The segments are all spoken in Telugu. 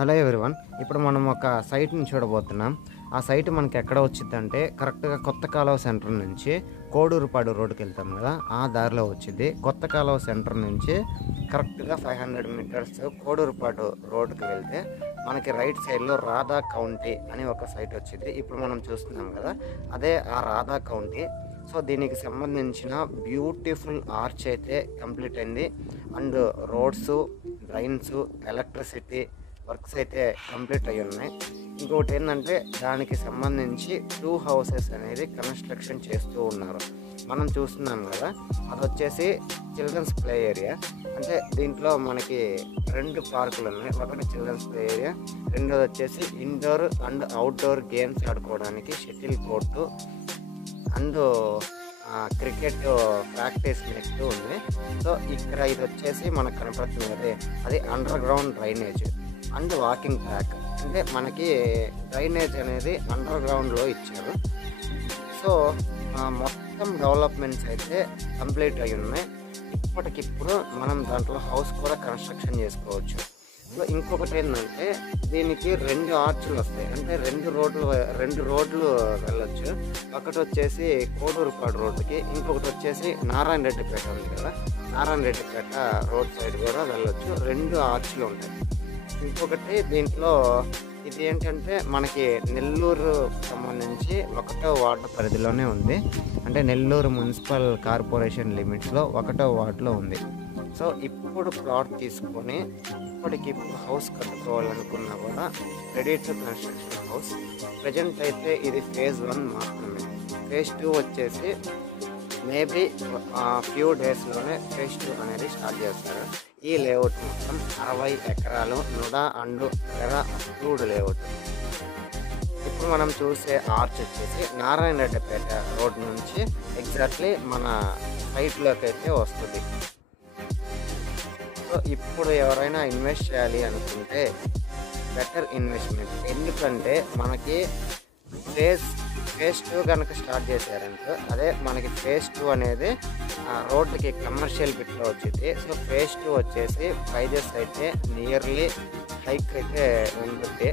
Hello everyone. ఇప్పుడు మనం ఒక సైట్ని చూడబోతున్నాం. ఆ సైట్ మనకి ఎక్కడ వచ్చిందంటే కరెక్ట్గా కొత్త కాలువ సెంటర్ నుంచి కోడూరుపాడు రోడ్డుకి వెళ్తాం కదా, ఆ దారిలో వచ్చింది. కొత్త కాలువ సెంటర్ నుంచి కరెక్ట్గా 500 మీటర్స్ కోడూరుపాడు రోడ్డుకి వెళ్తే మనకి రైట్ సైడ్లో రాధా కౌంటీ అని ఒక సైట్ వచ్చింది. ఇప్పుడు మనం చూస్తున్నాం కదా, అదే ఆ రాధా కౌంటీ. సో దీనికి సంబంధించిన బ్యూటిఫుల్ ఆర్చ్ అయితే కంప్లీట్ అయింది. And roads, drains, electricity works అయితే కంప్లీట్ అయ్యి ఉన్నాయి. ఇంకొకటి ఏంటంటే దానికి సంబంధించి 2 హౌసెస్ అనేది కన్స్ట్రక్షన్ చేస్తూ ఉన్నారు. మనం చూస్తున్నాం కదా, అది వచ్చేసి చిల్డ్రన్స్ ప్లే ఏరియా. అంటే దీంట్లో మనకి 2 పార్కులు ఉన్నాయి. ఒకటి చిల్డ్రన్స్ ప్లే ఏరియా, రెండోది వచ్చేసి ఇండోర్ అండ్ అవుట్డోర్ గేమ్స్ ఆడుకోవడానికి shuttle court and cricket practice net ఉంది. సో ఇక్కడ ఇది వచ్చేసి మనకు కనపడుతుంది కదా, అది under ground drainage and walking track. అంటే మనకి డ్రైనేజ్ అనేది అండర్ గ్రౌండ్లో ఇచ్చారు. సో మొత్తం డెవలప్మెంట్స్ అయితే కంప్లీట్ అయి ఉన్నాయి. ఇప్పటికిప్పుడు మనం దాంట్లో హౌస్ కూడా కన్స్ట్రక్షన్ చేసుకోవచ్చు. సో ఇంకొకటి ఏంటంటే దీనికి 2 ఆర్చులు వస్తాయి. అంటే 2 రోడ్లు వెళ్ళొచ్చు. ఒకటి వచ్చేసి కోడూరుపాడు రోడ్డుకి, ఇంకొకటి వచ్చేసి నారాయణ రెడ్డిపేట ఉంది కదా, నారాయణ రెడ్డిపేట రోడ్ సైడ్ కూడా వెళ్ళొచ్చు. 2 ఆర్చులు ఉంటాయి. ఇంకొకటి దీంట్లో ఇది ఏంటంటే మనకి నెల్లూరు సంబంధించి 1వ వార్డు పరిధిలోనే ఉంది. అంటే నెల్లూరు మున్సిపల్ కార్పొరేషన్ లిమిట్స్లో 1వ వార్డులో ఉంది. సో ఇప్పుడు ప్లాట్ తీసుకొని ఇప్పటికిప్పుడు హౌస్ కట్టుకోవాలనుకున్నా కూడా ready to construction house. Present అయితే ఇది ఫేజ్ 1 మాత్రమే. ఫేజ్ 2 వచ్చేసి మేబీ ఫ్యూ డేస్లోనే ఫేజ్ 2 అనేది స్టార్ట్ చేస్తారు. ఈ లేఅవుట్ మొత్తం 60 ఎకరాలు నుడా అండ్ ఎరా అప్రూవ్డ్ లేఅవుట్. ఇప్పుడు మనం చూసే ఆర్చ్ వచ్చేసి నారాయణ రెడ్డిపేట రోడ్ నుంచి ఎగ్జాక్ట్లీ మన సైట్లోకి అయితే వస్తుంది. సో ఇప్పుడు ఎవరైనా ఇన్వెస్ట్ చేయాలి అనుకుంటే బెటర్ ఇన్వెస్ట్మెంట్. ఎందుకంటే మనకి ఫేజ్ 2 కనుక స్టార్ట్ చేశారంటే అదే మనకి ఫేజ్ 2 అనేది రోడ్డుకి కమర్షియల్ బిట్లో వచ్చింది. సో ఫేజ్ 2 వచ్చేసి ప్రైజెస్ అయితే నియర్లీ హైక్ అయితే ఉంటుంది.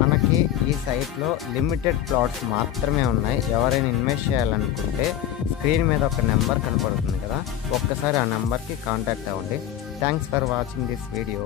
మనకి ఈ సైట్లో లిమిటెడ్ ప్లాట్స్ మాత్రమే ఉన్నాయి. ఎవరైనా ఇన్వెస్ట్ చేయాలనుకుంటే స్క్రీన్ మీద ఒక నెంబర్ కనపడుతుంది కదా, ఒక్కసారి ఆ నెంబర్కి కాంటాక్ట్ అవ్వండి. Thanks for watching this video.